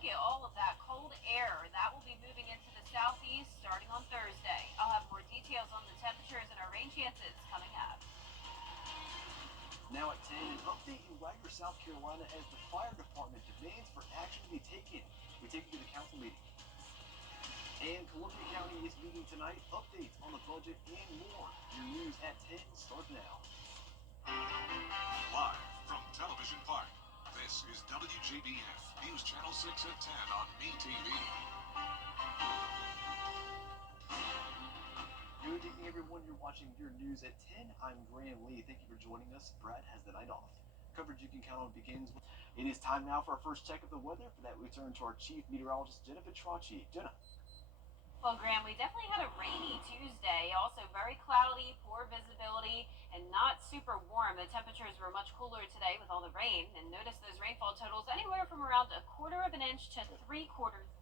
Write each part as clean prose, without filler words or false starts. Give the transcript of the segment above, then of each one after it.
look at all of that cold air that will be moving into the southeast starting on Thursday. I'll have more details on the temperatures and our rain chances coming up. Now at 10, an update in Wagner, South Carolina as the fire department demands for action to be taken. We take you to the council meeting. And Columbia County is meeting tonight. Updates on the budget and more. Your news at 10 start now. Live from Television Park, this is WJBF News Channel 6 at 10 on BTV. Good evening, everyone. You're watching Your News at 10. I'm Graham Lee. Thank you for joining us. Brad has the night off. Coverage you can count on begins. It is time now for our first check of the weather. For that, we turn to our chief meteorologist, Jennifer Tracci. Jenna. Well, Graham, we definitely had a rainy Tuesday, also very cloudy, poor visibility, and not super warm. The temperatures were much cooler today with all the rain, and notice those rainfall totals anywhere from around 1/4 of an inch to 3/4 inch.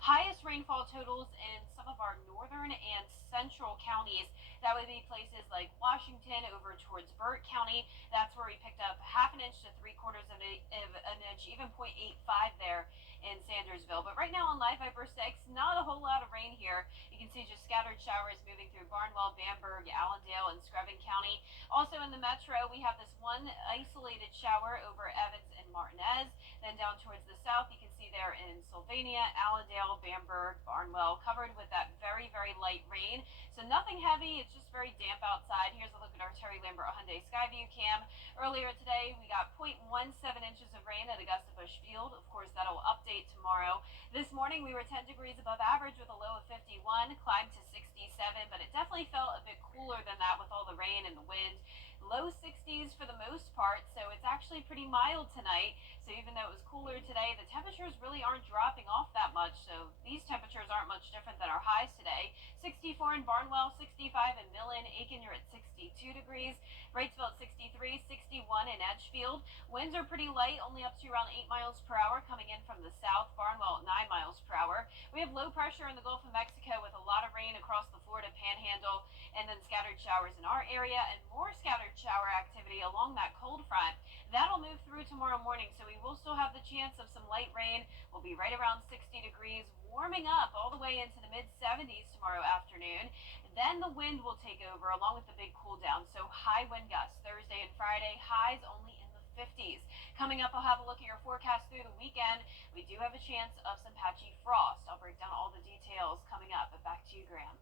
Highest rainfall totals in some of our northern and central counties. That would be places like Washington over towards Burt County. That's where we picked up 1/2 inch to 3/4 of an inch, even 0.85 there in Sandersville. But right now on Live Viper 6, not a whole lot of rain here. You can see just scattered showers moving through Barnwell, Bamberg, Allendale, and Screven County. Also in the metro, we have this one isolated shower over Evans and Martinez. Then down towards the south, you can see there in Sylvania, Allendale, Bamberg, Barnwell, covered with that very, very light rain. So nothing heavy. It's just very damp outside. Here's a look at our Terry Lambert Hyundai Skyview cam. Earlier today, we got 0.17 inches of rain at Augusta Busch Field. Of course, that'll update tomorrow. This morning, we were 10 degrees above average with a low of 51, climbed to 67, but it definitely felt a bit cooler than that with all the rain and the wind. Low 60s for the most part, so it's actually pretty mild tonight. So even though it was cooler today, the temperatures really aren't dropping off that much. So these temperatures aren't much different than our highs today. 64 in Barnwell, 65 in Millen. Aiken, you're at 62 degrees. Wrightsville at 63, 61 in Edgefield. Winds are pretty light, only up to around 8 miles per hour coming in from the south. Barnwell at 9 miles per hour. We have low pressure in the Gulf of Mexico with a lot of rain across the Florida Panhandle, and then scattered showers in our area and more scattered shower activity along that cold front. That'll move through tomorrow morning, so we will still have the chance of some light rain. We'll be right around 60 degrees, warming up all the way into the mid-70s tomorrow afternoon. Then the wind will take over along with the big cool down, so high wind gusts Thursday and Friday, highs only in the 50s. Coming up, I'll have a look at your forecast through the weekend. We do have a chance of some patchy frost. I'll break down all the details coming up, but back to you, Graham.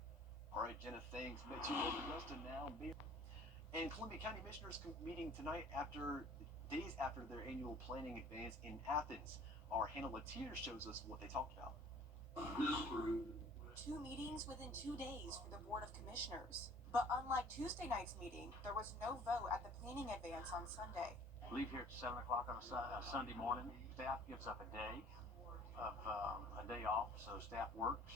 All right, Jenna, thanks. Met you over Augusta now. And Columbia County Commissioners meeting tonight days after their annual planning advance in Athens. Our Hannah Latier shows us what they talked about. 2 meetings within 2 days for the Board of Commissioners. But unlike Tuesday night's meeting, there was no vote at the planning advance on Sunday. Leave here at 7 o'clock on a Sunday morning. Staff gives up a day off, so staff works.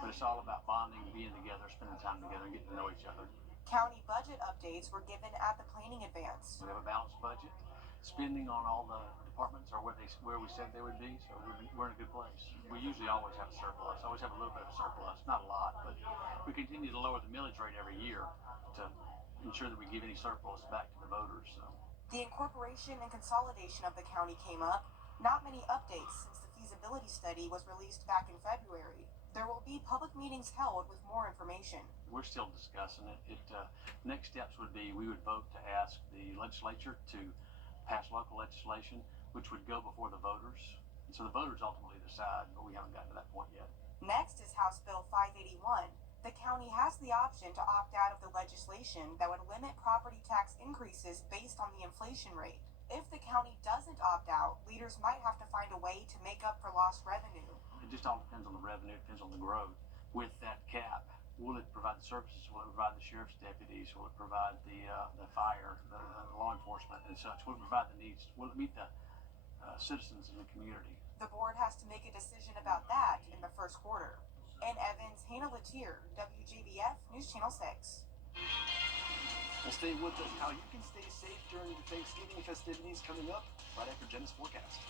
But it's all about bonding, being together, spending time together, and getting to know each other. County budget updates were given at the planning advance. We have a balanced budget. Spending on all the departments are where we said they would be, so we're in a good place. We usually always have a surplus, always have a little bit of surplus, not a lot, but we continue to lower the millage rate every year to ensure that we give any surplus back to the voters. So the incorporation and consolidation of the county came up. Not many updates since the feasibility study was released back in February. There will be public meetings held with more information. We're still discussing it. Next steps would be we would vote to ask the legislature to pass local legislation, which would go before the voters. And so the voters ultimately decide, but we haven't gotten to that point yet. Next is House Bill 581. The county has the option to opt out of the legislation that would limit property tax increases based on the inflation rate. If the county doesn't opt out, leaders might have to find a way to make up for lost revenue. It just all depends on the revenue, it depends on the growth. With that cap, will it provide the services? Will it provide the sheriff's deputies? Will it provide the fire, the law enforcement and such? Will it provide the needs? Will it meet the citizens in the community? The board has to make a decision about that in the first quarter. In Evans, Hannah Latier, WJBF News Channel 6. Well, stay with us. How you can stay safe during the Thanksgiving festivities coming up right after Jenna's forecast.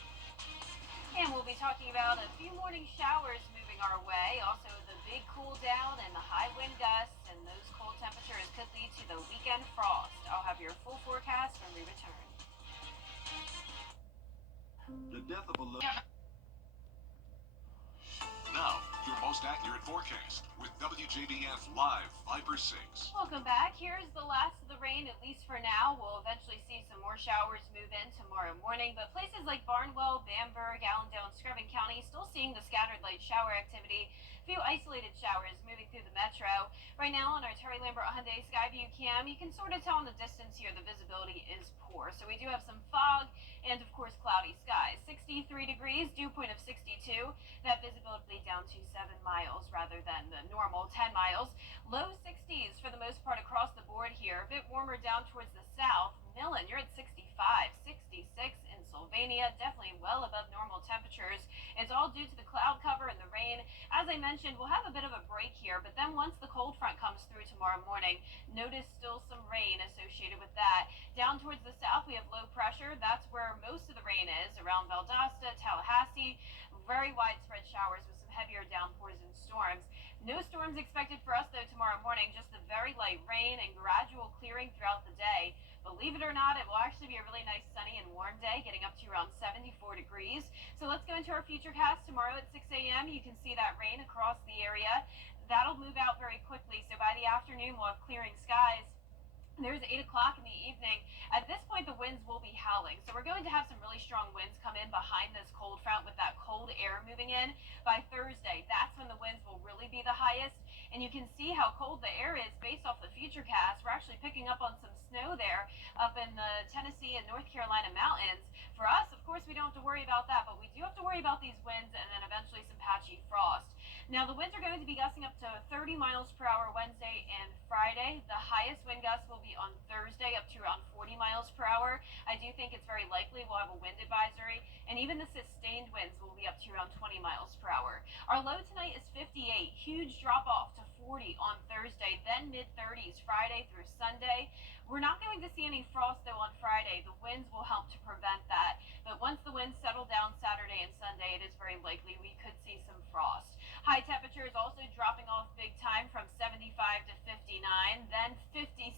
And we'll be talking about a few morning showers moving our way. Also, the big cool down and the high wind gusts and those cold temperatures could lead to the weekend frost. I'll have your full forecast when we return. The death of a forecast with WJBF Live Viper 6. Welcome back. Here's the last of the rain, at least for now. We'll eventually see some more showers move in tomorrow morning, but places like Barnwell, Bamberg, Allendale, and Screven County still seeing the scattered light shower activity. A few isolated showers moving through the metro. Right now on our Terry Lambert Hyundai Skyview cam, you can sort of tell in the distance here the visibility is poor. So we do have some fog and, of course, cloudy skies. 63 degrees, dew point of 62. That visibility down to 7 miles rather than the normal 10 miles. Low 60s for the most part across the board here. A bit warmer down towards the south. Millen, you're at 65, 66 in Sylvania, definitely well above normal temperatures. It's all due to the cloud cover and the rain. As I mentioned, we'll have a bit of a break here, but then once the cold front comes through tomorrow morning, notice still some rain associated with that. Down towards the south, we have low pressure. That's where most of the rain is, around Valdosta, Tallahassee. Very widespread showers with some heavier downpours and storms. No storms expected for us, though, tomorrow morning. Just a very light rain and gradual clearing throughout the day. Believe it or not, it will actually be a really nice sunny and warm day, getting up to around 74 degrees. So let's go into our futurecast tomorrow at 6 a.m. You can see that rain across the area. That'll move out very quickly. So by the afternoon, we'll have clearing skies. There's 8 o'clock in the evening. At this point, the winds will be howling. So we're going to have some really strong winds come in behind this cold front with that cold air moving in. By Thursday, that's when the winds will really be the highest. And you can see how cold the air is based off the futurecast. We're actually picking up on some snow there up in the Tennessee and North Carolina mountains. For us, of course, we don't have to worry about that, but we do have to worry about these winds and then eventually some patchy frost. Now, the winds are going to be gusting up to 30 miles per hour Wednesday and Friday. The highest wind gusts will be on Thursday, up to around 40 miles per hour. I do think it's very likely we'll have a wind advisory, and even the sustained winds will be up to around 20 miles per hour. Our low tonight is 58. Huge drop off to 40 on Thursday, then mid-30s Friday through Sunday. We're not going to see any frost, though, on Friday. The winds will help to prevent that. But once the winds settle down Saturday and Sunday, it is very likely we could see some frost. High temperatures also dropping off big time from 75 to 59, then 56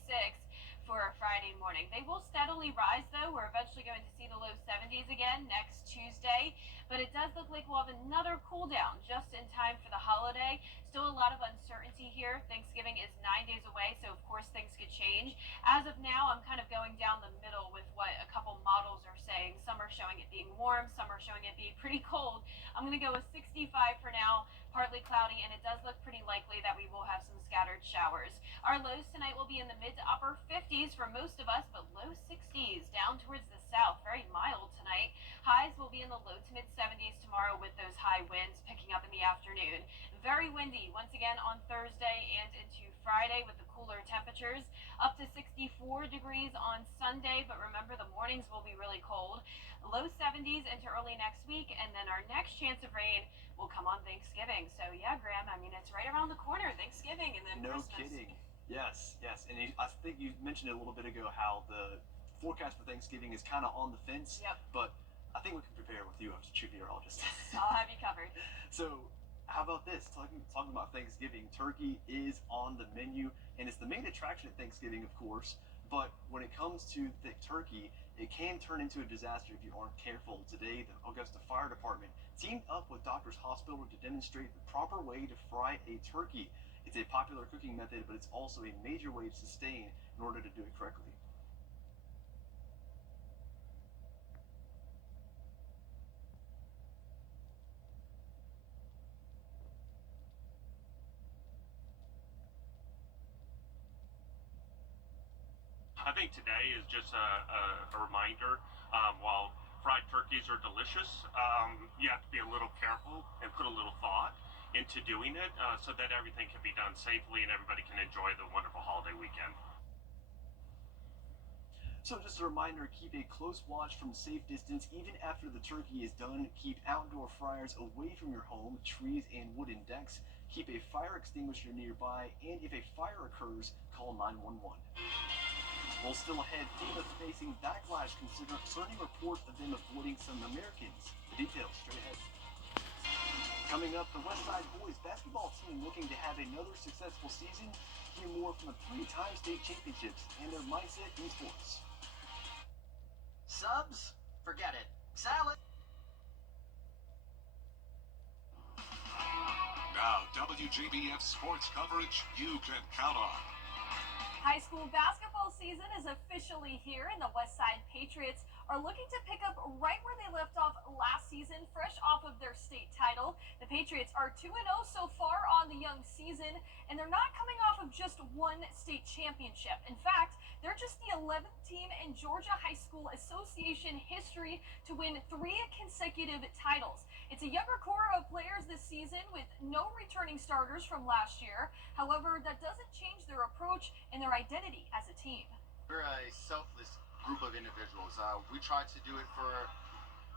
for Friday morning. They will steadily rise, though. We're eventually going to see the low 70s again next Tuesday. But it does look like we'll have another cool down just in time for the holiday. Still a lot of uncertainty here. Thanksgiving is 9 days away, so of course things could change. As of now, I'm kind of going down the middle with what a couple models are saying. Some are showing it being warm, some are showing it being pretty cold. I'm going to go with 65 for now, partly cloudy, and it does look pretty likely that we will have some scattered showers. Our lows tonight will be in the mid to upper 50s for most of us, but low 60s down towards the south. Very mild tonight. Highs will be in the low to mid 70s tomorrow with those high winds picking up in the afternoon. Very windy once again on Thursday and into Friday with the cooler temperatures. Up to 64 degrees on Sunday, but remember the mornings will be really cold. Low 70s into early next week, and then our next chance of rain will come on Thanksgiving. So yeah, Graham, I mean, it's right around the corner, Thanksgiving, and then No Christmas. kidding. Yes. And I think you mentioned it a little bit ago how the forecast for Thanksgiving is kind of on the fence. Yep. But I think we can prepare with you as a meteorologist. I'll have you covered. So, how about this? Talking about Thanksgiving, turkey is on the menu, and it's the main attraction at Thanksgiving, of course. But when it comes to thick turkey, it can turn into a disaster if you aren't careful. Today, the Augusta Fire Department teamed up with Doctors Hospital to demonstrate the proper way to fry a turkey. It's a popular cooking method, but it's also a major way to sustain in order to do it correctly. I think today is just a reminder. While fried turkeys are delicious, you have to be a little careful and put a little thought into doing it so that everything can be done safely and everybody can enjoy the wonderful holiday weekend. So just a reminder, keep a close watch from safe distance. Even after the turkey is done, keep outdoor fryers away from your home, trees, and wooden decks. Keep a fire extinguisher nearby, and if a fire occurs, call 911. Well, still ahead, FEMA facing backlash concerning reports of them avoiding some Americans. The details straight ahead. Coming up, the Westside Boys basketball team looking to have another successful season. Hear more from the 3-time state championships and their mindset in sports. Subs? Forget it. Salad. Now, WJBF sports coverage you can count on. High school basketball season is officially here, and the Westside Patriots are looking to pick up right where they left off last season, fresh off of their state title. The Patriots are 2-0 so far on the young season, and they're not coming off of just one state championship. In fact, they're just the 11th team in Georgia High School Association history to win 3 consecutive titles. It's a younger core of players this season with no returning starters from last year. However, that doesn't change their approach and their identity as a team. We're a selfless group of individuals. We try to do it for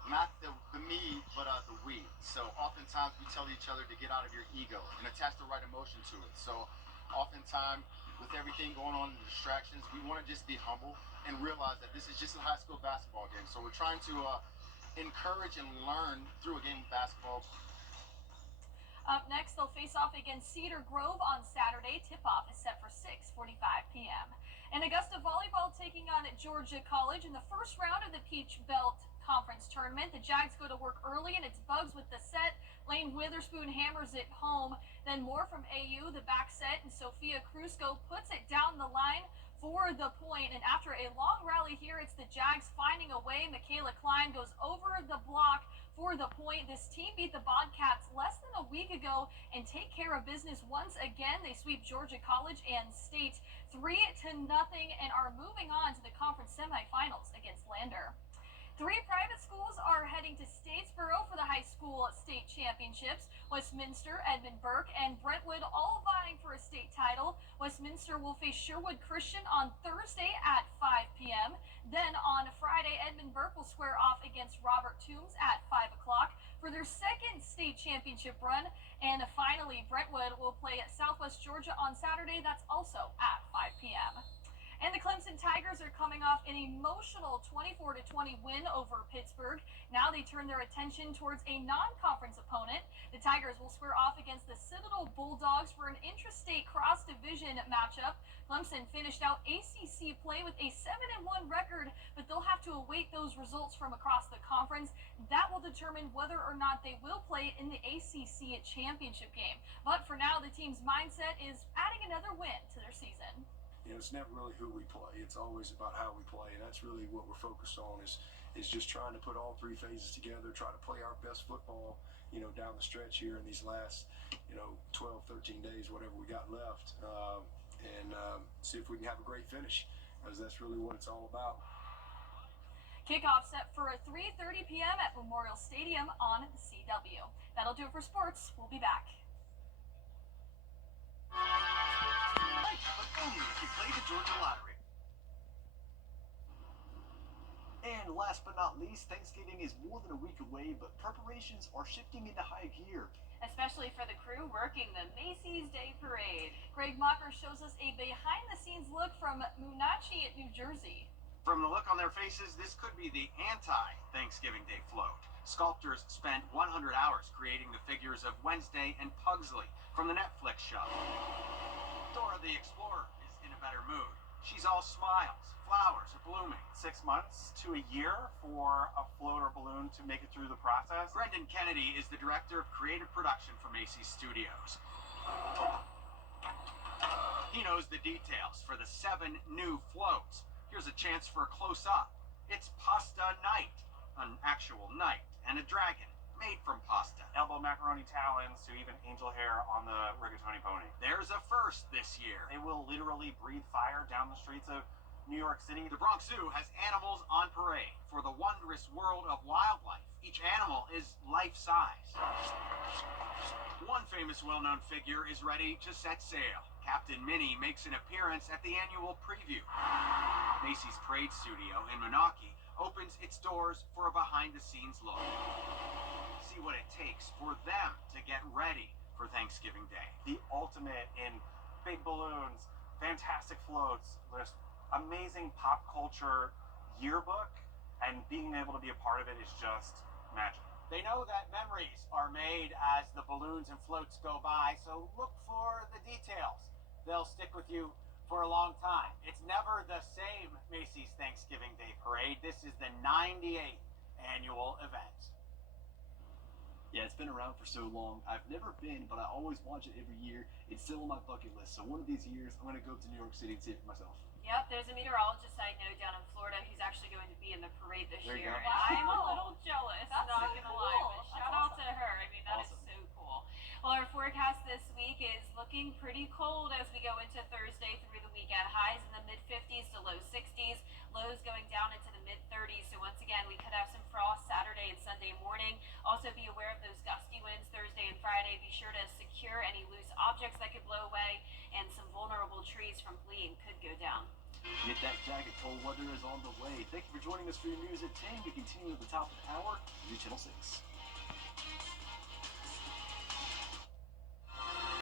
not the me, but the we. So oftentimes we tell each other to get out of your ego and attach the right emotion to it. So oftentimes with everything going on, the distractions, we want to just be humble and realize that this is just a high school basketball game. So we're trying to encourage and learn through a game of basketball. Up next, they'll face off against Cedar Grove on Saturday. Tip-off is set for 6:45 p.m. And Augusta Volleyball taking on Georgia College in the first round of the Peach Belt Conference Tournament. The Jags go to work early, and it's Bugs with the set. Lane Witherspoon hammers it home. Then more from AU, the back set, and Sophia Cruzco puts it down the line for the point. And after a long rally here, it's the Jags finding a way. Michaela Klein goes over the block for the point. This team beat the Bobcats less than a week ago and take care of business once again. They sweep Georgia College and State 3-0 and are moving on to the conference semifinals against Lander. 3 private schools are heading to Statesboro for the high school state championships. Westminster, Edmund Burke, and Brentwood all vying for a state title. Westminster will face Sherwood Christian on Thursday at 5 p.m. Then on Friday, Edmund Burke will square off against Robert Toombs at 5 o'clock for their second state championship run. And finally, Brentwood will play at Southwest Georgia on Saturday. That's also at 5 p.m. And the Clemson Tigers are coming off an emotional 24-20 win over Pittsburgh. Now they turn their attention towards a non-conference opponent. The Tigers will square off against the Citadel Bulldogs for an intrastate cross-division matchup. Clemson finished out ACC play with a 7-1 record, but they'll have to await those results from across the conference. That will determine whether or not they will play in the ACC championship game. But for now, the team's mindset is adding another win to their season. You know, it's never really who we play. It's always about how we play, and that's really what we're focused on is just trying to put all 3 phases together, try to play our best football, you know, down the stretch here in these last, 12, 13 days, whatever we got left, and see if we can have a great finish, because that's really what it's all about. Kickoff set for a 3:30 p.m. at Memorial Stadium on the CW. That'll do it for sports. We'll be back. But only if you play the Georgia Lottery. And last but not least, Thanksgiving is more than a week away, but preparations are shifting into high gear. Especially for the crew working the Macy's Day Parade. Greg Mocker shows us a behind-the-scenes look from Moonachie at New Jersey. From the look on their faces, this could be the anti-Thanksgiving Day float. Sculptors spent 100 hours creating the figures of Wednesday and Pugsley from the Netflix show. Dora the Explorer is in a better mood. She's all smiles. Flowers are blooming. 6 months to a year for a float or balloon to make it through the process. Brendan Kennedy is the director of creative production for Macy's Studios. He knows the details for the 7 new floats. Here's a chance for a close-up. It's pasta night, an actual knight and a dragon made from pasta. Elbow macaroni talons to even angel hair on the rigatoni pony. There's a first this year. They will literally breathe fire down the streets of New York City. The Bronx Zoo has animals on parade for the wondrous world of wildlife. Each animal is life-size. One famous well-known figure is ready to set sail. Captain Minnie makes an appearance at the annual preview. Macy's Parade Studio in Moonachie opens its doors for a behind-the-scenes look. See what it takes for them to get ready for Thanksgiving Day. The ultimate in big balloons, fantastic floats, just amazing pop culture yearbook, and being able to be a part of it is just magic. They know that memories are made as the balloons and floats go by, so look for the details. They'll stick with you for a long time. It's never the same Macy's Thanksgiving Day Parade. This is the 98th annual event. Yeah, it's been around for so long. I've never been, but I always watch it every year. It's still on my bucket list. So one of these years, I'm going to go to New York City and see it for myself. Yep, there's a meteorologist I know down in Florida who's actually going to be in the parade this There you year. go. And I'm a little jealous, That's not so gonna cool. lie, but That's shout out awesome. to her. I mean, that is Awesome. so cool. Well, our forecast this week is looking pretty cold as we go into Thursday through the weekend. Highs in the mid 50s to low 60s, lows going down into the mid 30s. So once again, we could have some frost Saturday and Sunday morning. Also be aware of those gusty winds Thursday and Friday. Be sure to secure any loose objects that could blow away, and some vulnerable trees from fleeing could go down. Get that jacket. Cold weather is on the way. Thank you for joining us for your news at 10. We continue at the top of the hour. News Channel 6.